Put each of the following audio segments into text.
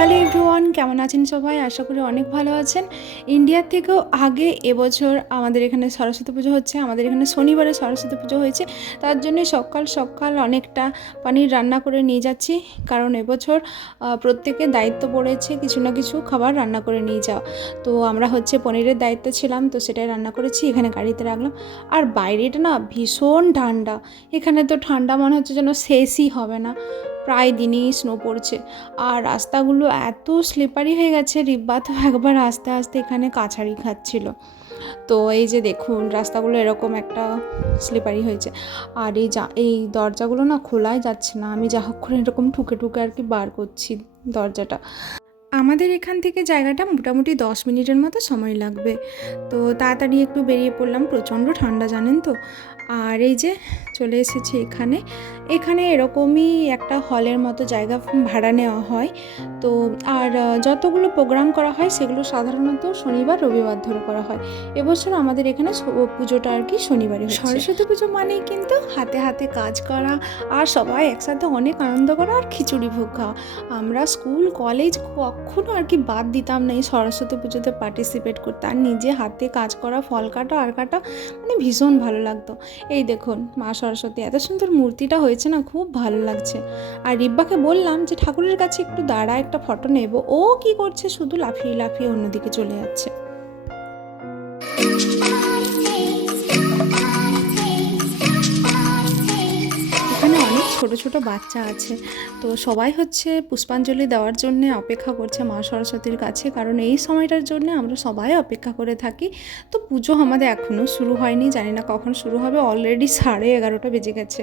Hello everyone, কেমন আছেন সবাই? আশা করি অনেক ভালো আছেন। ইন্ডিয়ার থেকেও আগে এবছর আমাদের এখানে সরস্বতী পুজো হচ্ছে। আমাদের এখানে শনিবারে সরস্বতী পুজো হয়েছে, তার জন্যে সকাল সকাল অনেকটা পনির রান্না করে নিয়ে যাচ্ছি। কারণ এবছর প্রত্যেকের দায়িত্ব পড়েছে কিছু না কিছু খাবার রান্না করে নিয়ে যাওয়া। তো আমরা হচ্ছে পনিরের দায়িত্ব ছিলাম, তো সেটাই রান্না করেছি, এখানে গাড়িতে রাখলাম। আর বাইরেটা না ভীষণ ঠান্ডা, এখানে তো ঠান্ডা মনে হচ্ছে যেন শেষই হবে না, প্রায় দিনই স্নো পড়ছে। আর রাস্তাগুলো এত স্লিপারি হয়ে গেছে, রিব্বা তো একবার আস্তে আস্তে এখানে কাছারি খাচ্ছিল। তো এই যে দেখুন রাস্তাগুলো এরকম একটা স্লিপারি হয়েছে। আর এই দরজাগুলো না খোলাই যাচ্ছে না, আমি যা হোক করে এরকম ঠুকে ঠুকে আর কি বার করছি দরজাটা। আমাদের এখান থেকে জায়গাটা মোটামুটি 10 মিনিটের মতো সময় লাগবে। তো তাড়াতাড়ি একটু বেরিয়ে পড়লাম, প্রচণ্ড ঠান্ডা জানেন তো। আর এই যে চলে এসেছি এখানে। এখানে এরকমই একটা হলের মতো জায়গা ভাড়া নেওয়া হয়। তো আর যতগুলো প্রোগ্রাম করা হয় সেগুলো সাধারণত শনিবার রবিবার ধরে করা হয়। এবছর আমাদের এখানে পুজোটা আর কি শনিবারে হচ্ছে। সরস্বতী পুজো মানেই কিন্তু হাতে হাতে কাজ করা, আর সবাই একসাথে অনেক আনন্দ করা, আর খিচুড়ি ভোগ খাওয়া। আমরা স্কুল কলেজ কখনো আর কি বাদ দিতাম না এই সরস্বতী পুজোতে পার্টিসিপেট করতে। আর নিজে হাতে কাজ করা, ফল কাটা আর কাটা, মানে ভীষণ ভালো লাগতো। এই দেখুন মা সরস্বতী এত সুন্দর মূর্তিটা হয়েছে না, খুব ভালো লাগছে। আর রিব্বাকে বললাম যে ঠাকুরের কাছে একটু দাঁড়া, একটা ফটো নেব। ও কি করছে, শুধু লাফিয়ে লাফিয়ে অন্যদিকে চলে যাচ্ছে। এখানে অনেক ছোট ছোট বাচ্চা আছে, তো সবাই হচ্ছে পুষ্পাঞ্জলি দেওয়ার জন্য অপেক্ষা করছে মা সরস্বতীর কাছে, কারণ এই সময়টার জন্য আমরা সবাই অপেক্ষা করে থাকি। তো পুজো আমাদের এখনও শুরু হয়নি, জানি না কখন শুরু হবে, অলরেডি 11:30 বেজে গেছে।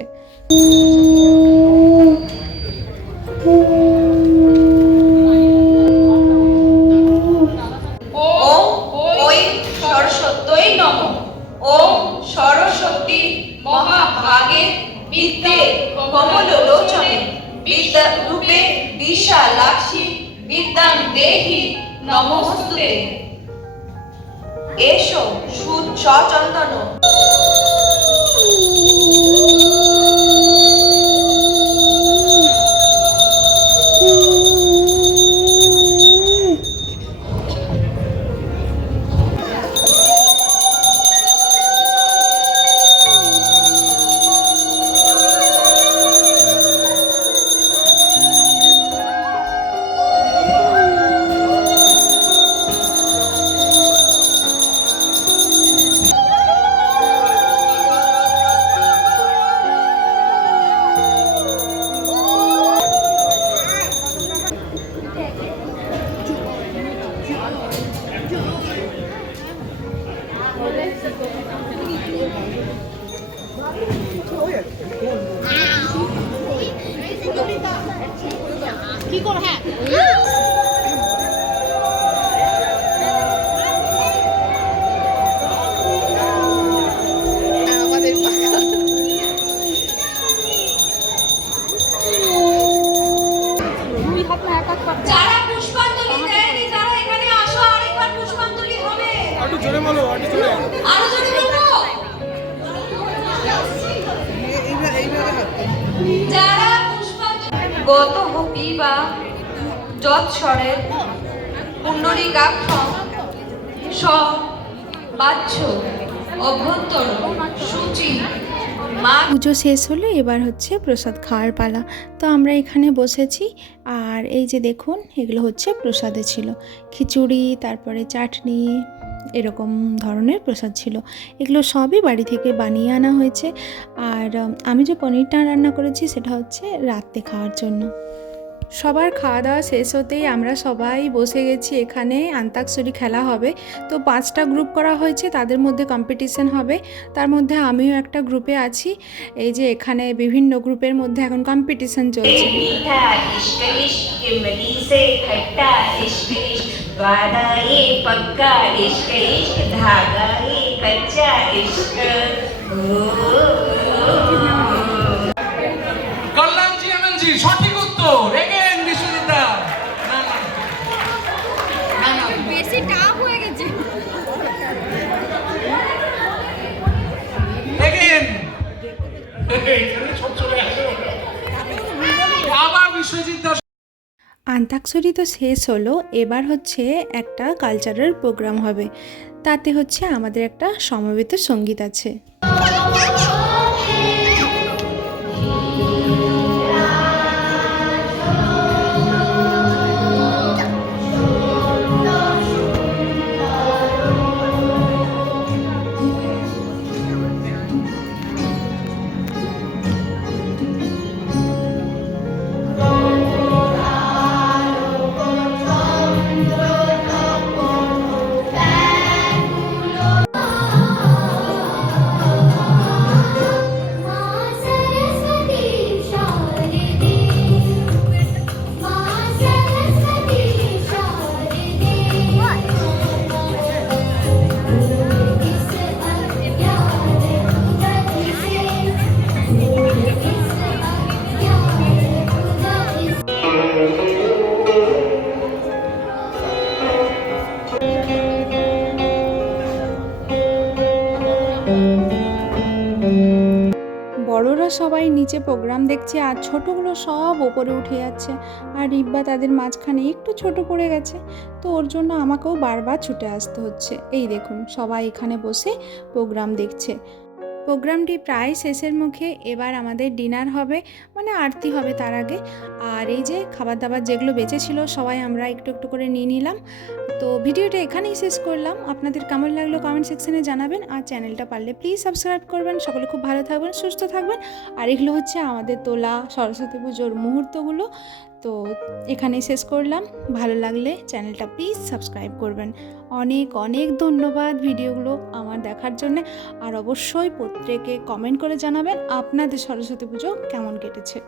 সরস্বতী মহাভাগে বিদ্যে কমলোচনে বিদ্যা রূপে বিশালাক্ষী বিদ্যাং দেহি নমস্তুতে। এসো সচন্দন কি করো। হ্যাঁ আমাদের যারা পুষ্পাঞ্জলি দেয়নি, যারা এখানে আসো আরেকবার পুষ্পাঞ্জলি হবে। একটু জোরে বলো, একটু জোরে, আরো জোরে বলো। যারা পুষ্পাঞ্জলি গত পিবা যৎসরের পুণ্ডরীকাক্ষং স বাচ্চ অভ্যন্তর সূচি। পুজো শেষ হলো, এবার হচ্ছে প্রসাদ খাওয়ার পালা। তো আমরা এখানে বসেছি, আর এই যে দেখুন এগুলো হচ্ছে প্রসাদে ছিল, খিচুড়ি, তারপরে চাটনি, এরকম ধরনের প্রসাদ ছিল। এগুলো সবই বাড়ি থেকে বানিয়ে আনা হয়েছে। আর আমি যে পনিরটা রান্না করেছি সেটা হচ্ছে রাত্রে খাওয়ার জন্য। সবার খাওয়া দাওয়া শেষ হতেই আমরা সবাই বসে গেছি, এখানে আন্তাক্ষরী খেলা হবে। তো 5টা গ্রুপ করা হয়েছে, তাদের মধ্যে কম্পিটিশন হবে। তার মধ্যে আমিও একটা গ্রুপে আছি। এই যে এখানে বিভিন্ন গ্রুপের মধ্যে এখন কম্পিটিশন চলছে। সঠিক উত্তর। বেশি টাফ হয়ে গেছে। আবার বিশ্বজিৎ দাস আন্তাক্ষরী তো শেষ হলো, এবার হচ্ছে একটা কালচারাল প্রোগ্রাম হবে। তাতে হচ্ছে আমাদের একটা সমবেত সঙ্গীত আছে। বড়রা সবাই নিচে প্রোগ্রাম দেখছে আর ছোটগুলো সব ওপরে উঠে যাচ্ছে, আর রিব্বা তাদের মাঝখানে একটু ছোট পড়ে গেছে। তো ওর জন্য আমাকেও বারবার ছুটে আসতে হচ্ছে। এই দেখুন সবাই এখানে বসে প্রোগ্রাম দেখছে। প্রোগ্রামটি প্রায় শেষের মুখে, এবার আমাদের ডিনার হবে, মানে আরতি হবে তার আগে। আর এই যে খাবার দাবার যেগুলো বেঁচেছিল সবাই আমরা একটু একটু করে নিয়ে নিলাম। তো ভিডিওটা এখানেই শেষ করলাম। আপনাদের কেমন লাগলো কমেন্ট সেকশনে জানাবেন, আর চ্যানেলটা পারলে প্লিজ সাবস্ক্রাইব করবেন। সকলে খুব ভালো থাকবেন, সুস্থ থাকবেন। আর এগুলো হচ্ছে আমাদের তোলা সরস্বতী পুজোর মুহূর্তগুলো। তো এখানেই শেষ করলাম। ভালো লাগলে চ্যানেলটা প্লিজ সাবস্ক্রাইব করবেন। অনেক অনেক ধন্যবাদ ভিডিওগুলো আমার দেখার জন্যে। আর অবশ্যই প্রত্যেকে কমেন্ট করে জানাবেন আপনাদের সরস্বতী পুজো কেমন কেটেছে।